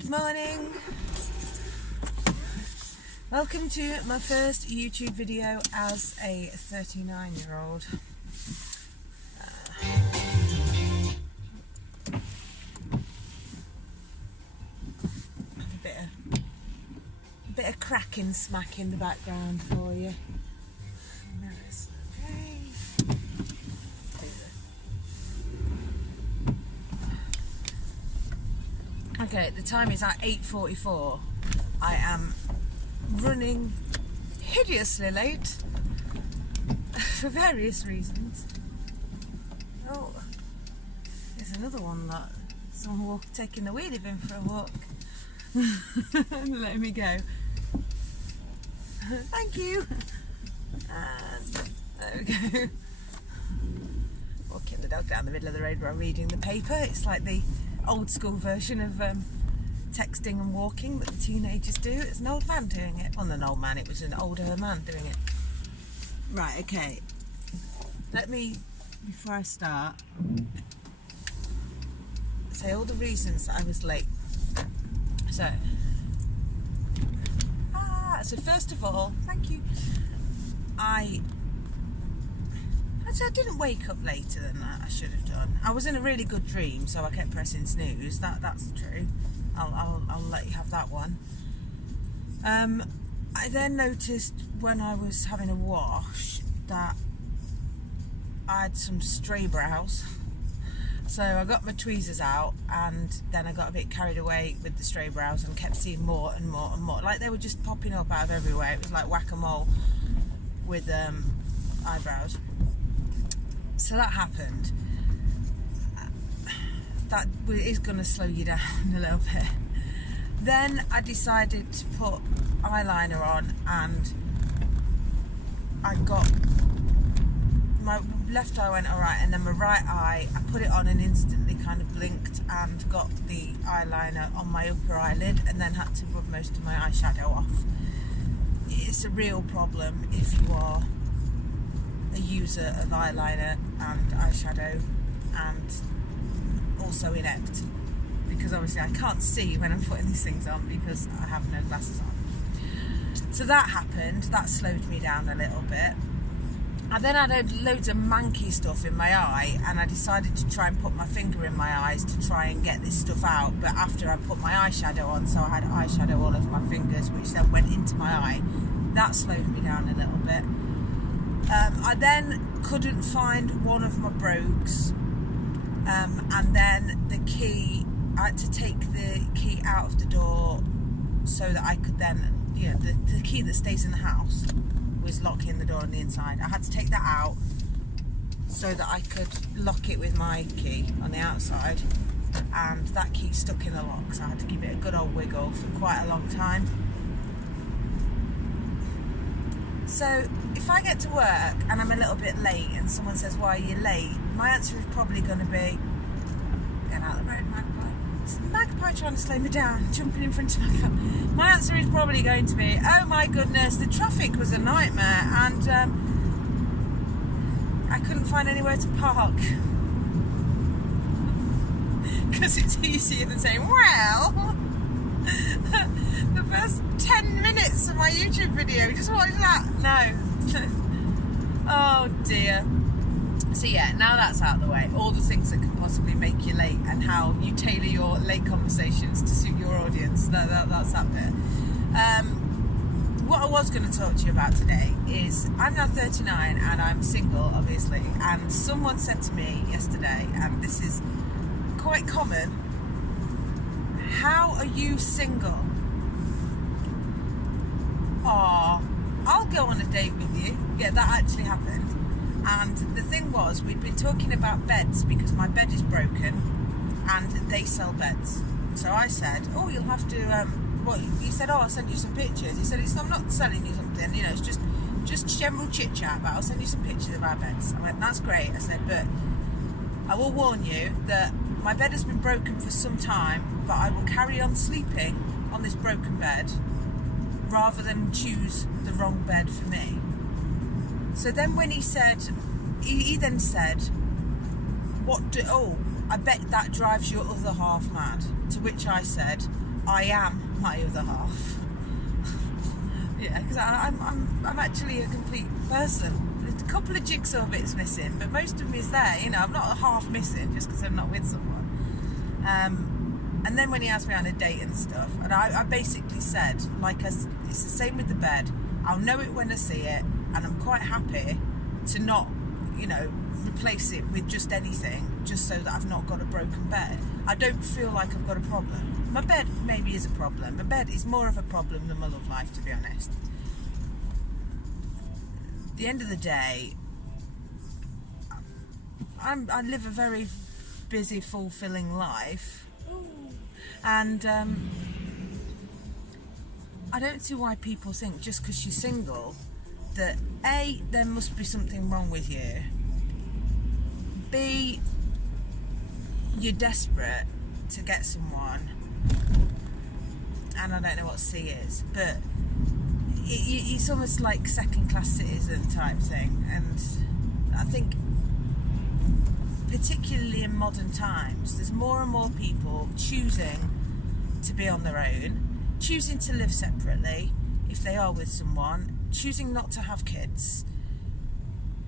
Good morning. Welcome to my first YouTube video as a 39-year-old. A bit of cracking smack in the background for you. Nice. Okay, the time is at 8:44. I am running hideously late for various reasons. Oh, there's another one, that someone taking the wheelie bin for a walk. Let me go. Thank you. And there we go. Walking the dog down the middle of the road while reading the paper. It's like the old school version of texting and walking that the teenagers do. It's an old man doing it. Well, not an old man, it was an older man doing it. Right, okay. Let me, before I start, say all the reasons that I was late. So first of all, thank you. I didn't wake up later than that. I should have done. I was in a really good dream, so I kept pressing snooze. That's true. I'll let you have that one. I then noticed when I was having a wash that I had some stray brows. So I got my tweezers out, and then I got a bit carried away with the stray brows and kept seeing more and more and more. Like they were just popping up out of everywhere. It was like whack-a-mole with eyebrows. So that happened. That is going to slow you down a little bit. Then I decided to put eyeliner on, and I got my left eye went alright, and then my right eye, I put it on and instantly kind of blinked and got the eyeliner on my upper eyelid, and then had to rub most of my eyeshadow off. It's a real problem if you are a user of eyeliner and eyeshadow and also inept, because obviously I can't see when I'm putting these things on because I have no glasses on. So that happened, that slowed me down a little bit. I then had loads of manky stuff in my eye, and I decided to try and put my finger in my eyes to try and get this stuff out, but after I put my eyeshadow on, so I had eyeshadow all over my fingers, which then went into my eye. That slowed me down a little bit. I then couldn't find one of my brogues, and then the key, I had to take the key out of the door so that I could then, the key that stays in the house was locking the door on the inside. I had to take that out so that I could lock it with my key on the outside, and that key stuck in the lock, so I had to give it a good old wiggle for quite a long time. So if I get to work and I'm a little bit late and someone says, "Why are you late?" my answer is probably going to be, "Get out of the road, magpie." It's the magpie trying to slow me down, jumping in front of my car. My answer is probably going to be, "Oh my goodness, the traffic was a nightmare, and I couldn't find anywhere to park." Because it's easier than saying, "Well, the first 10 minutes of my YouTube video, just watch that." No. Oh dear. So yeah, now that's out of the way, all the things that could possibly make you late and how you tailor your late conversations to suit your audience, that's that bit. What I was going to talk to you about today is, I'm now 39 and I'm single, obviously, and someone said to me yesterday, and this is quite common, "How are you single?" Or, "I'll go on a date with you." Yeah, that actually happened. And the thing was, we'd been talking about beds because my bed is broken and they sell beds. So I said, "Oh, you'll have to, he said, "Oh, I'll send you some pictures." He said, "I'm not selling you something, it's just general chit chat, but I'll send you some pictures of our beds." I went, "That's great." I said, "But I will warn you that my bed has been broken for some time, but I will carry on sleeping on this broken bed rather than choose the wrong bed for me." So then when he then said, "I bet that drives your other half mad." To which I said, I am my other half. Yeah, because I'm actually a complete person. There's a couple of jigsaw bits missing, but most of me is there. You know, I'm not a half missing just because I'm not with someone. And then when he asked me on a date and stuff, and I basically said, like, it's the same with the bed. I'll know it when I see it, and I'm quite happy to not, you know, replace it with just anything, just so that I've not got a broken bed. I don't feel like I've got a problem. My bed maybe is a problem. My bed is more of a problem than my love life, to be honest. At the end of the day, I live a very busy, fulfilling life, and I don't see why people think just because you're single that A, there must be something wrong with you, B, you're desperate to get someone, and I don't know what C is, but it's almost like second-class citizen type thing. And I think particularly in modern times, there's more and more people choosing to be on their own, choosing to live separately if they are with someone, choosing not to have kids,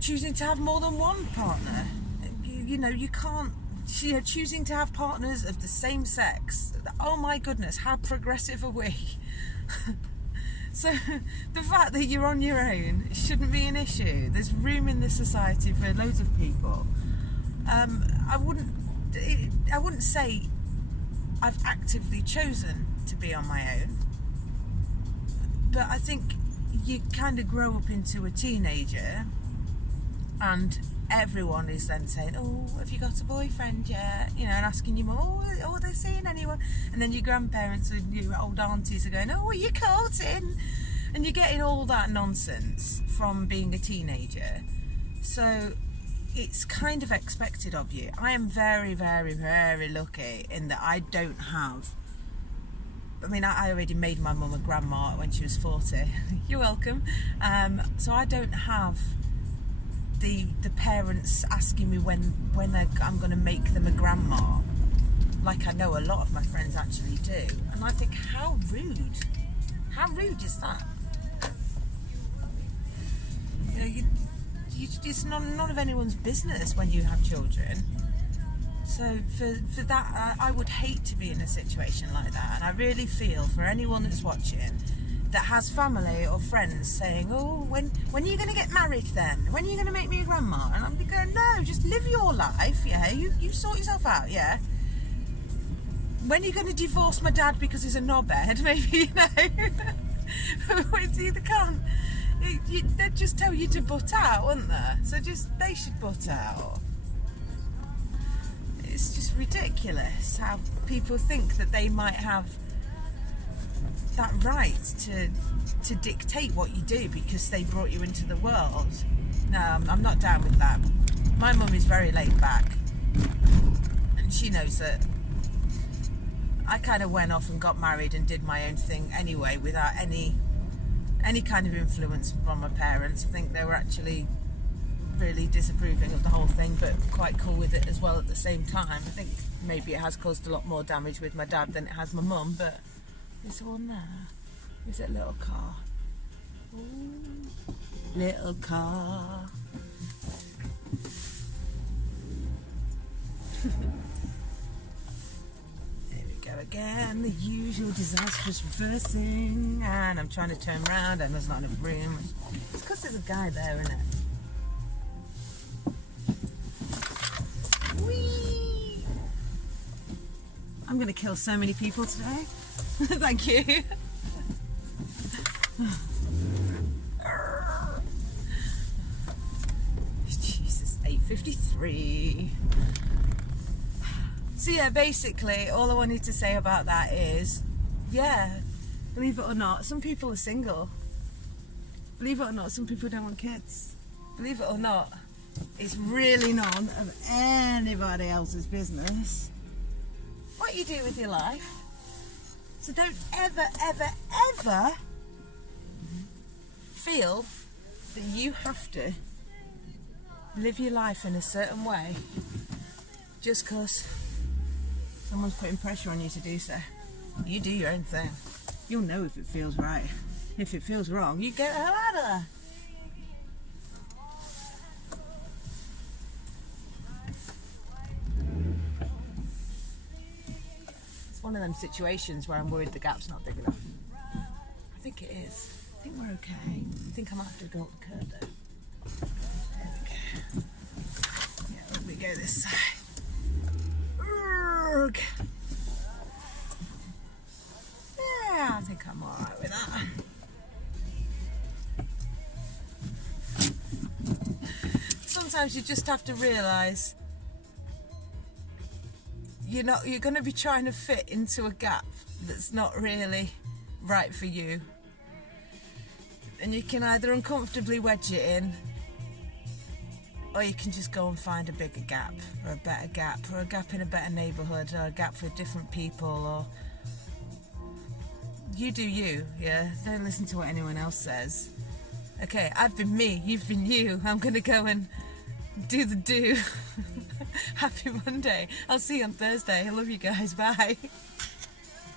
choosing to have more than one partner. You know, you can't, you know, choosing to have partners of the same sex. Oh my goodness, how progressive are we? So the fact that you're on your own shouldn't be an issue. There's room in this society for loads of people. I wouldn't say I've actively chosen to be on my own, but I think you kind of grow up into a teenager, and everyone is then saying, "Oh, have you got a boyfriend yet?" You know, and asking you more. "Oh, are they seeing anyone?" And then your grandparents and your old aunties are going, "Oh, are you courting?" And you're getting all that nonsense from being a teenager. So it's kind of expected of you. I am very, very, very lucky in that I don't have... I mean, I already made my mum a grandma when she was 40. You're welcome. So I don't have the parents asking me when I'm going to make them a grandma, like I know a lot of my friends actually do. And I think, how rude. How rude is that? You know, it's none of anyone's business when you have children. So for that, I would hate to be in a situation like that. And I really feel for anyone that's watching that has family or friends saying, "Oh, when are you going to get married then? When are you going to make me a grandma?" And I'm going, no, just live your life, yeah? You sort yourself out, yeah? When are you going to divorce my dad because he's a knobhead? Maybe, you know? It's either can't. They'd just tell you to butt out, wouldn't they? So they should butt out. It's just ridiculous how people think that they might have that right to dictate what you do because they brought you into the world. No, I'm not down with that. My mum is very laid back, and she knows that I kind of went off and got married and did my own thing anyway without any kind of influence from my parents. I think they were actually really disapproving of the whole thing, but quite cool with it as well at the same time. I think maybe it has caused a lot more damage with my dad than it has my mum, but is there one there? Is it a little car? Ooh, little car. There we go again, the usual disastrous reversing, and I'm trying to turn around and there's not enough room. It's because there's a guy there, isn't it? Whee! I'm going to kill so many people today. Thank you. Jesus, 8:53. So yeah, basically all I wanted to say about that is, yeah, believe it or not, some people are single. Believe it or not, some people don't want kids. Believe it or not, it's really none of anybody else's business what you do with your life. So don't ever, ever, ever feel that you have to live your life in a certain way just because someone's putting pressure on you to do so. You do your own thing. You'll know if it feels right. If it feels wrong, you get the hell out of there. It's one of them situations where I'm worried the gap's not big enough. I think it is. I think we're okay. I think I might have to go up the curb though. There we go. Yeah, let me go this side. Urgh. Yeah, I think I'm alright with that. Sometimes you just have to realise you're going to be trying to fit into a gap that's not really right for you, and you can either uncomfortably wedge it in, or you can just go and find a bigger gap, or a better gap, or a gap in a better neighbourhood, or a gap with different people, or you do you. Yeah, don't listen to what anyone else says. Okay, I've been me, you've been you. I'm gonna go and do the do. Happy Monday. I'll see you on Thursday. I love you guys. Bye.